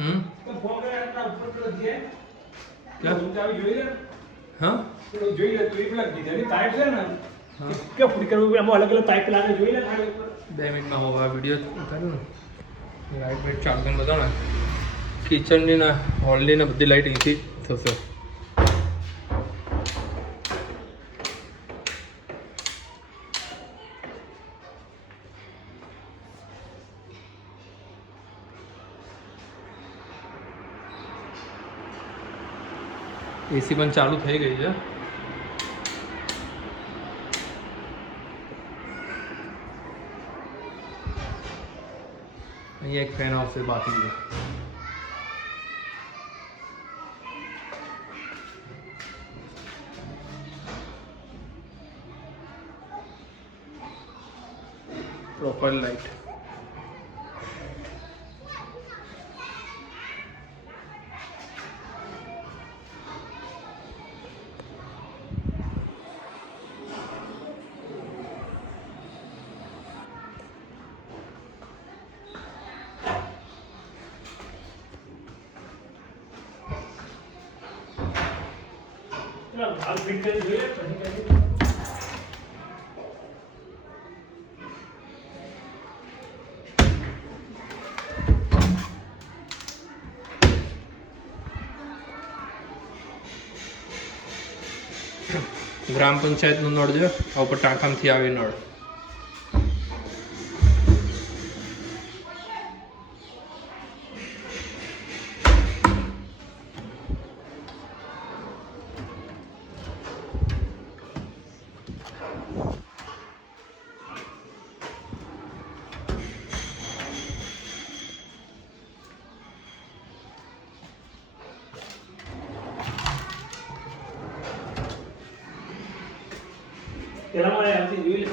તો ફોન કરે આટલા ઉપર પેલો છે ક્યાં? ઊંચાવી જોઈ લે હા પેલો જોઈ લે તો એ પેલા ગીધરની પાઇપ છે ને કે ફૂટ કરવું એમાં અલગ અલગ પાઇપ લાગે જોઈ લે ખાલી ઉપર 2 મિનિટમાં હું આ વિડીયો ઉતાર્યો ને લાઇટ વેટ ચાલુ કરીને બતાવો ને કિચનની ને હોલની ને બધી લાઇટ અહીંથી થશે. એસી પણ ચાલુ થઈ ગઈ છે. અહીંયા એક ફેન આવશે બાકી છે. પ્રોફાઇલ લાઇટ હાલ ફિટ કરી જોઈએ પછી કરી ગ્રામ પંચાયતનું નળ છે આ ઉપર ટાંકામાંથી આવે નળ. પેલા મારે આવતી જોઈ લે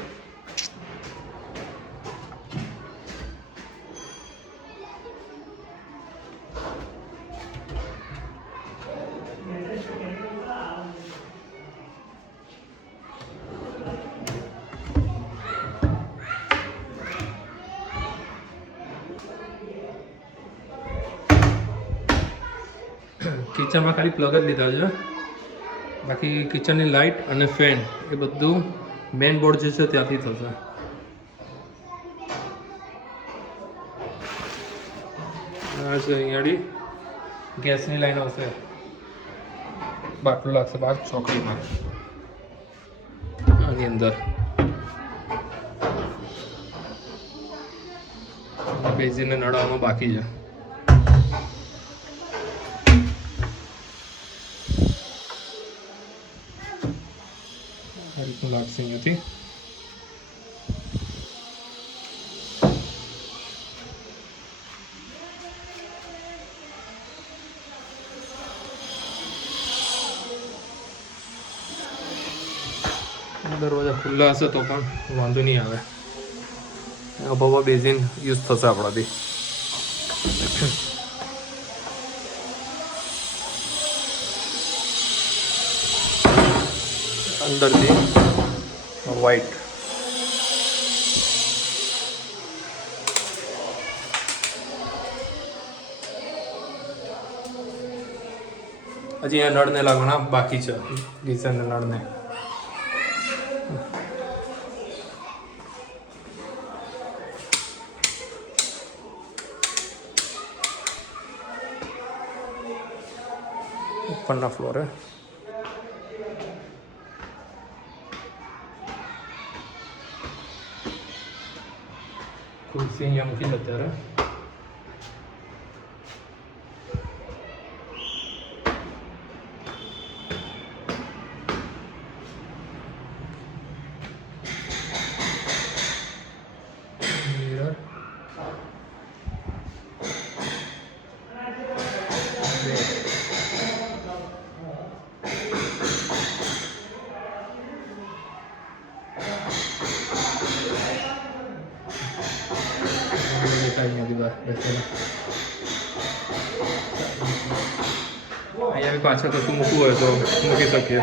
કિચનમાં ખાલી પ્લગ જ લીધા છે, બાકી કિચનની લાઇટ અને ફેન એ બધું મેઇન બોર્ડ જે છે ત્યાંથી થશે. આ છે અહીંયાથી ગેસની લાઈન આવશે, બાટલું લાગશે બહાર ચોકડીમાં આની અંદર. બેઝીને નળાવવામાં બાકી છે. આ રીતનું લાગશે અહીંયાથી. દરવાજા ખુલ્લા હશે તો પણ વાંધો નહીં આવે. અભાવા બેઝિન યુઝ થશે આપણાથી. અંદરથી વ્હાઈટ હજી અહીંયા નળને લાગવાના બાકી છે, ગીઝરના નળને. ઉપરના ફ્લોરે ખુરશી અહીંયા મૂકી દે અત્યારે. મિરર અહીંયા બી પાછળ કશું મૂકવું હોય તો મૂકી શકીએ.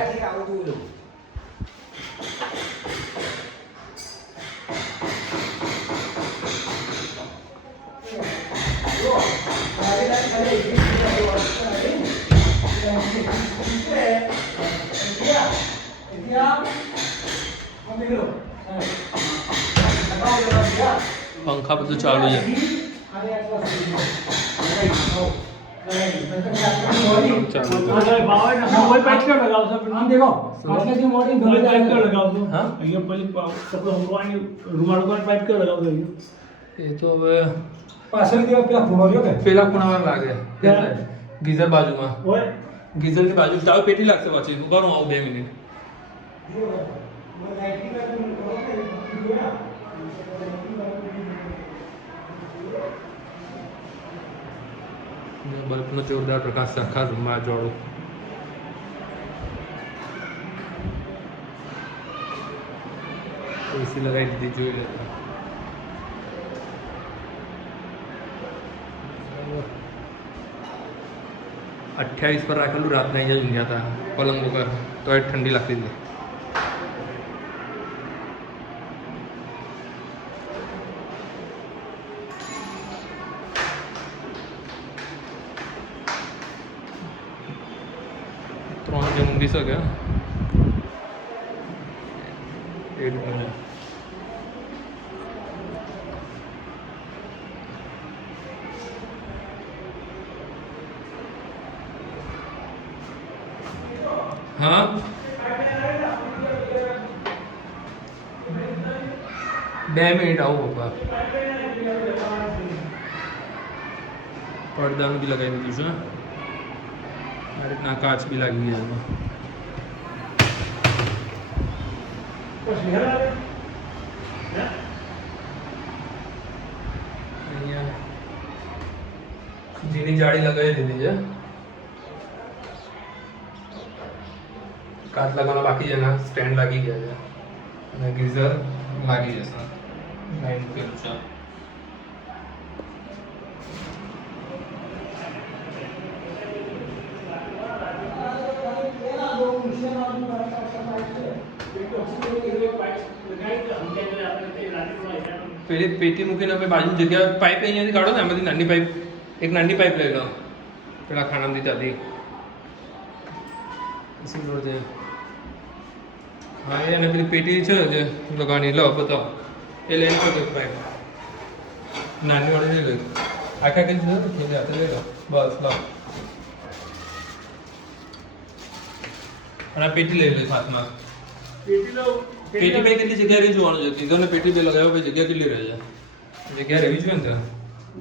પંખા બધું ચાલુ છે. એ તો હવે પેલા ખૂણામાં લાગે ગીઝર બાજુમાં. ગીઝર ની બાજુ ચાલુ પેટી લાગશે પછી. ઉભા રહો, આવું 2 મિનિટ. બલ્બનો જોરદાર પ્રકાશ આખા રૂમમાં જોડો. એસી લગાવી દીધી, જોઈ લેતા. अट्ठाईस पर રાખેલું રાતના અહીંયા ઊંઘ્યા હતા પલંગ ઉપર, તો એ ઠંડી લાગતી હતી. ત્રણ જે ઊંઘી શકે એ રીતનું. हाँ બે મિનિટ આવું પપ્પા. પડદાનું બી લગાવી દીધું છે. આ રીતના કાચ બી લાગી ગયા એમાં. અહીંયા સીધીની જાળી લગાવી દીધી છે. કાચ લગાવવાના બાકી છે ને, સ્ટેન્ડ લાગી ગયા છે અને ગીઝર લાગી જશે. લાઈન મૂકેલું છે. પેલી પેટી મૂકીને આપણે બાજુ જગ્યા પાઇપ અહીંયાથી કાઢો ને, આમાંથી નાની પાઇપ, એક નાની પાઇપ લઈ લો પેલા ખાનામાંથી ત્યાંથી. હા એ અને પેલી પેટી છે જે લગાવવાની, લો બતાવો એ લઈને કોઈ પાઇપ નાની વાળી લઈ લો. આખા કઈ હાથે લઈ લો બસ. લો અને આ પેટી લઈ લો હાથમાં. પેટી બે કેટલી જગ્યા રહી જોવાનું છે. કીધું પેટી બે લગાવ્યો પછી જગ્યા કેટલી રહે છે. જગ્યા રહેવી જોઈએ ને ત્યાં.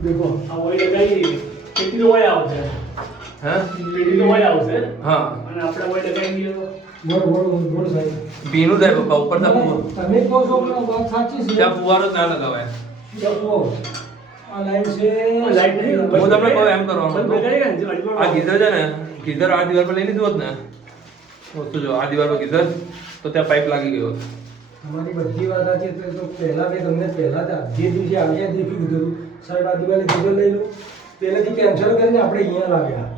देखो આ ઓય લગાવી કેટલી ઓય આવશે. હા પેટી તો ઓય આવશે. હા અને આપણે ઓય લગાવી દીધો ગોળ સાઈડ ભીનું થાય પપ્પા. ઉપર તમે કહો છો કે વાત સાચી છે. ત્યાં ફુવારો જ ના લગાવાય. આ લાઈન છે, લાઈટ નહીં. હું તમને કહું એમ કરવાનું બંધ કરી ગયા ને આ ગીઝર છે ને, ગીઝર આ દિવાલ પર લઈ લીધું હોત ને, તો જો આ દિવાલ પર ગીઝર, તો ત્યાં પાઇપ લાગી ગયો. તમારી બધી વાત સાચી છે. તો પહેલા મેં તમને પહેલા જે દિવસે આવ્યા દેખી દીધું સાહેબ આ દિવાલે ગીઝર લઈ લો, પહેલેથી કેન્સલ કરીને આપણે અહીંયા લાવ્યા.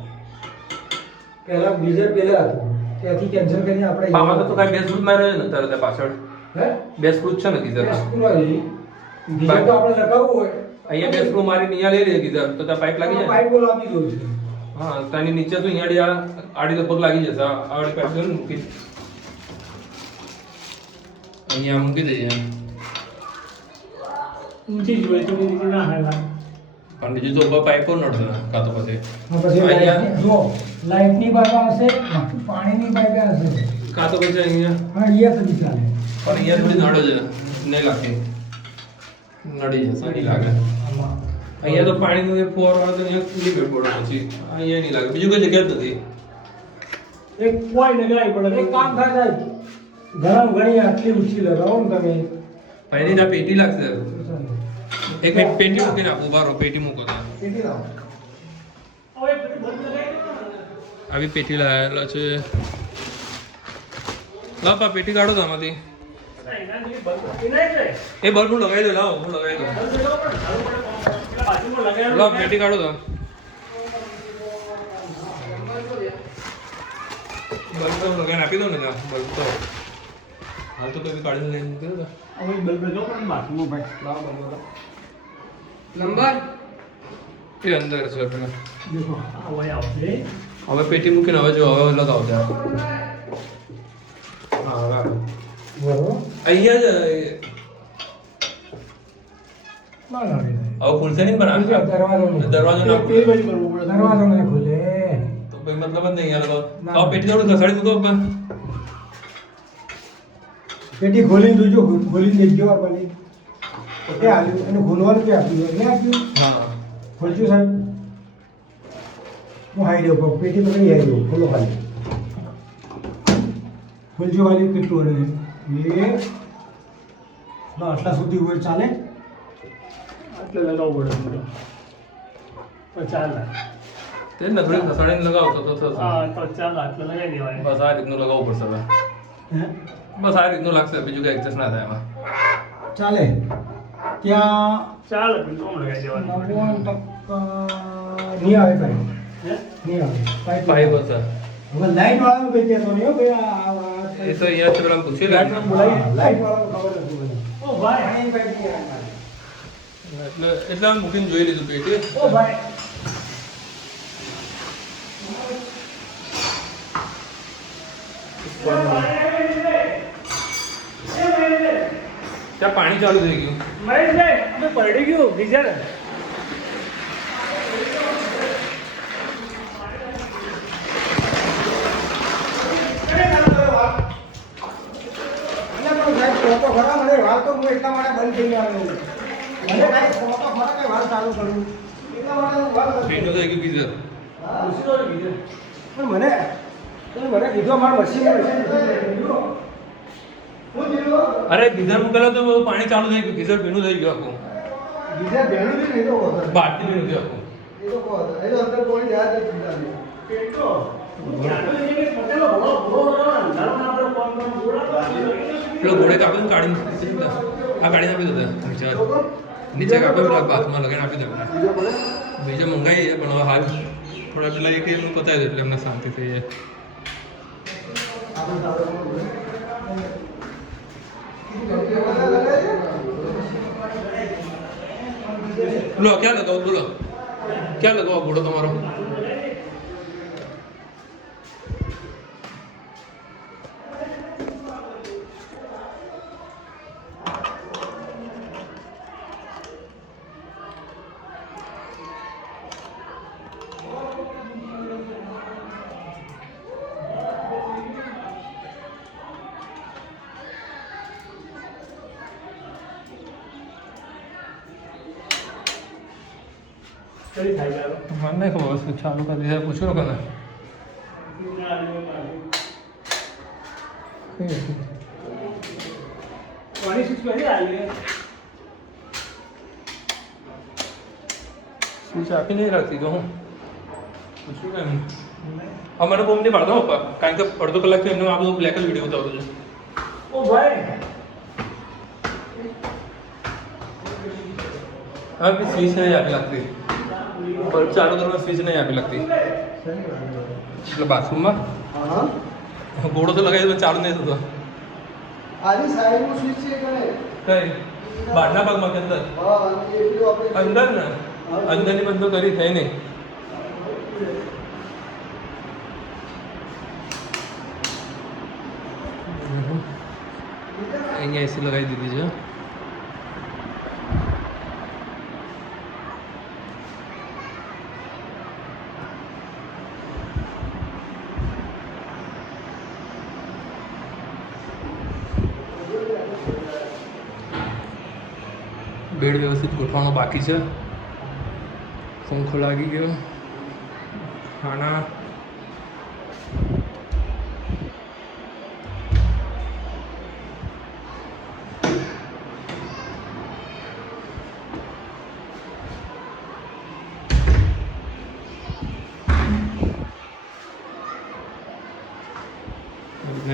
પહેલા ગીઝર પહેલા હતું, ત્યાંથી કેન્સલ કરીને આપણે આમાં તો કાંઈ 2 ફૂટ માર્યો છે ને તારે ત્યાં પાછળ. હે 2 ફૂટ છે ને ગીઝર. ગીઝર તો આપણે લગાવવું હોય અહીંયા 2 ફૂટ મારી અહીંયા લઈ લે ગીઝર, તો ત્યાં પાઇપ લાગી જાય. પાઇપ બોલ આપી દઉં છું. હા ત્યાંની નીચે તો અહીંયા આડી લગભગ લાગી જશે. આડી પાઇપ છે ને મૂકી અહીંયા મૂકી દઈએ. ઊંચી જોઈએ તો નીચે ના થાય. પણ બીજું તો ઉપર પાઇપો નડશે કાં તો પછી પછી લાઈટની પાઇપ આવશે, પાણીની પાઇપ આવશે. કાં તો પછી અહીંયા. હા અહીંયા સુધી ચાલે. પણ અહીંયા થોડી નડે છે, નહીં લાગે. નડી જશે, નહીં લાગે. અહીંયા તો પાણીનું એક ફુવારો આવે તો અહીંયા ખુલ્લી પેટ પડે પછી અહીંયા નહીં લાગે. બીજું કોઈ જગ્યા જ નથી. એક કોઈ લગાવી પડે. એક કામ થાય સાહેબ, ગરમ ઘણી આટલી ઊંચી લગાવો ને તમે. પહેલી ત્યાં પેટી લાગશે. એક મિનિટ પેટી મૂકીને આપો. ઉભા રહો, પેટી મૂકો ત્યાં. કેટલી લાવો? હવે પેલી બંધ લગાવી દો ને. આવી પેટી લાવેલા છે. લાવ પા પેટી કાઢો તો આમાંથી. એના જેવી બંધ કરી નાખ રે. એ બલ્બ હું લગાવી દઉં. લાવો હું લગાવી દઉં. બંધ લગાવો પણ સારું પડે. પેલા બાજુમાં લગાવેલું લાવ છે. પેટી કાઢો તો. બલ્બ તો લગાવીને આપી દઉં ને ત્યાં. બલ્બ તો હાલ તો કઈ કાઢીને લઈને મૂકી દો. હવે બંધ લગાવો પણ બાજુમાં ભાઈ. લાવ બલ્બ નંબર એ અંદર છે પેલા. દેખો આ ઓય આવશે. હવે પેટી મૂકીને હવે જો હવે લગાવો ત્યાં. હા હવે બરોબર. અહીંયા જ ના લાગે હવે ખુલશે નહીં પણ દરવાજો નહીં. દરવાજો ના પેલી બાજુ કરવું પડે. દરવાજો નહીં ખુલે. તો ભાઈ મતલબ જ નહીં યાર ના. હવે પેટી થોડું ઘસાડી મૂકો પણ પેટી ખોલીને જોજો, ખોલીને દેખજો આપણને ક્યાં આવ્યું એને ખોલવાનું ક્યાં આપ્યું એટલે આપ્યું હા ખોલજો સાહેબ. હું હાઈ રહ્યો પેટી પકડી હાઈ રહ્યો. ખોલો ખાલી ખોલજો ખાલી કેટલું રહે એ આટલા સુધી હોય ચાલે. એટલે લગાવવું પડે બધું. તો ચાલે. તે જ ને થોડી ઘસાડીને લગાવો તો થશે હા તો ચાલે એટલે લગાવી દેવાય. બસ આ રીતનું લગાવવું પડશે હવે હે બસ આ રીતનું લાગશે બીજું કઈ એડજસ્ટ ના થાય એમાં ચાલે ત્યાં ચાલે પણ કોમ લગાવી દેવાનું. 99% નહીં આવે કાંઈ હે? નહીં આવે પાઇપ પાઇપ હશે હવે લાઈટ વાળાનું કઈ કહેતો નહીં હો ભાઈ એ તો અહીંયા પેલા પૂછી લે લાઈટમાં બોલાવી. લાઈટ વાળાનું ખબર નથી મને. ઓ ભાઈ. પાણી પાઇપ નહીં આવે. એટલે આમ મૂકીને જોઈ લીધું પેટી ઓ ભાઈ. ત્યાં પાણી ચાલુ થઈ ગયું મહેશભાઈ અમે પલટી ગયું ગીઝર. મને પણ સાહેબ કહો તો ખરા, મને વાળ તો હું એટલા માટે બંધ થઈ ગયો મને કાંઈ કહો તો ખરા કાંઈ વાળ ચાલુ કરવું એટલા માટે હું વાળ બંધ ઠંડુ થઈ ગયું ગીઝર પણ મને કીધું મારા મશીન અરે ગીઝર મૂકેલો તો બહુ પાણી ચાલુ થઈ ગયું ગીઝર ભીનું થઈ ગયું આખું બીજા બેનું બી નહીં તો હોતો. બહારથી ભીનું થયું આખું એ તો હોતો. એ તો અંદર કોઈ યાદ નથી ચાલુ. પેટો. જાડો છે કે પટેલો ભલો ભલો બનાવો ને. અંધારામાં આપણે કોણ કોણ જોડાતો. પેલો ઘોડે કાપી દઉં કાઢીને આ કાઢીને આપી દો નીચે કાપે પેલા બાથમાં લગાવીને આપી દો બીજો બોલે બીજા મંગાવીએ પણ હવે હાલ થોડા પેલા એક એનું પતાવી દો એટલે એમને શાંતિ થઈ જાય આપણે સારું બોલે. બોલો ક્યાં લગાવો બોલો ક્યાં લગાવો ઘોડો તમારો કઈ થાય ચાલો. મને નહીં ખબર શું ચાલુ કરી દીધા પૂછો કે ના પાણી સ્વિચ કરી આવી. સ્વિચ આપી નહીં રાખતી તો હું પૂછ્યું કેમ અમારે બહુ નહીં પાડતો પપ્પા કારણ કે અડધો કલાકથી એમને આ બધું બ્લેક જ વિડીયો ઉતારતો છે ઓ ભાઈ. હા બી સ્વિચ નહીં આપી લાગતી બલ્બ ચાલુ કરવા સ્વિચ નહીં આપી લાગતી એટલે બાથરૂમમાં હા ઘોડો તો લગાવી પણ ચાલુ નહીં થતો આની સાઈડનું સ્વિચ છે કે કઈ બહારના ભાગમાં કે અંદર હા અને એ પેલું આપણે અંદર ને અંદરની બંધ તો કરી થઈ નહીં અહીંયા એસી લગાવી દીધી છે બેડ વ્યવસ્થિત ગોઠવવાનો બાકી છે પંખો લાગી ગયો ખાના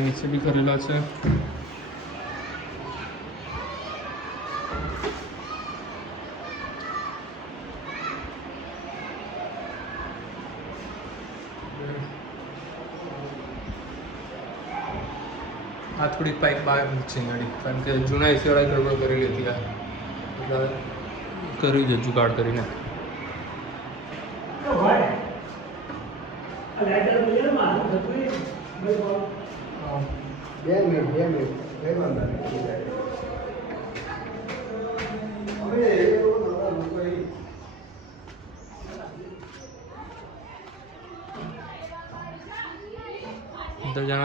નીચે બી કરેલા છે આ થોડી પાઇપ બહાર છે ગાડી કારણ કે જૂના એસીવાળાએ ગડબડ કરેલી હતી આ એટલે કર્યું છે જુગાડ કરીને ઓ ભાઈ. આ લાઈટર બોલીએ ને મારું થતું નહીં. ભાઈ બોલો. 2 મિનિટ કઈ વાંધો નહીં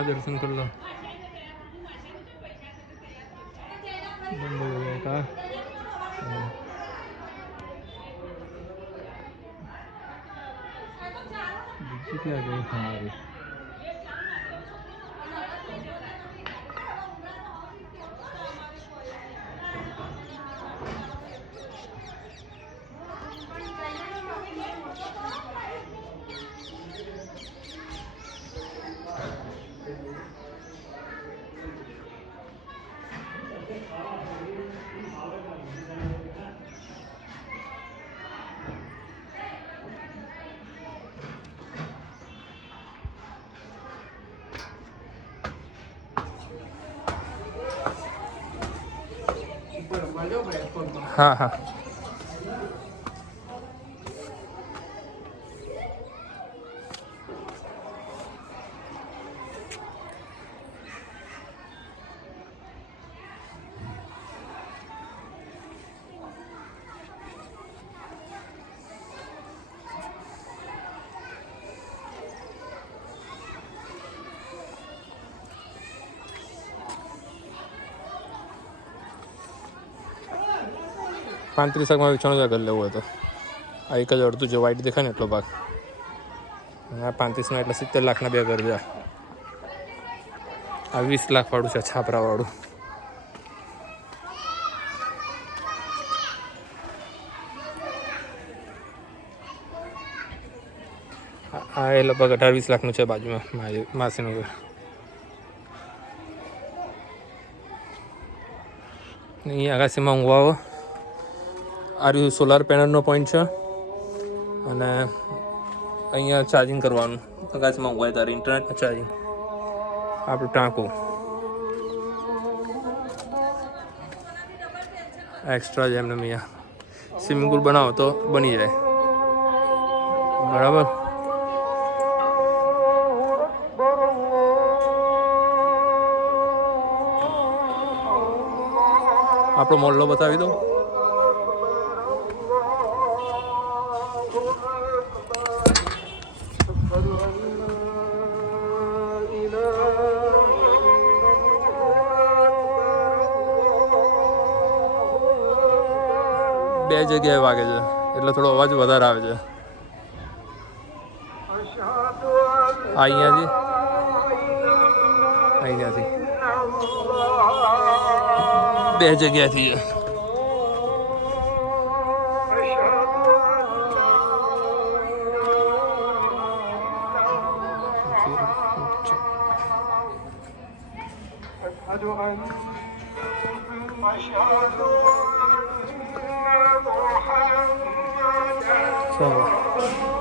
दर्शन कर लो बंद हो गया का क्या गई हमारी हाँ हाँ 35 માં વેચવાનો જ કરી લેવું હોય તો આ એક જ અડધું જો વાઇટ દેખાય ને એટલો ભાગ આ 35 એટલે 70 લાખના બે ઘર છે આ 20 લાખ વાળું છે છાપરા વાળું આ એ લગભગ 18-20 લાખનું છે બાજુમાં માસીનું ઘર અહીંયા આકાશીમાં ઊંઘવા આવો આ રહ્યું સોલાર પેનલનો પોઈન્ટ છે અને અહીંયા ચાર્જિંગ કરવાનું આકાશમાં ઊંઘવાય તારે ઇન્ટરનેટનું ચાર્જિંગ આપણું ટાંકું એક્સ્ટ્રા છે એમને અહીંયા સ્વિમિંગ પુલ બનાવો તો બની જાય બરાબર આપણો મોહલ્લો બતાવી દઉં બે જગ્યાએ વાગે છે એટલે થોડો અવાજ વધારે આવે છે અહીંયાથી બે જગ્યાથી છે ચાલો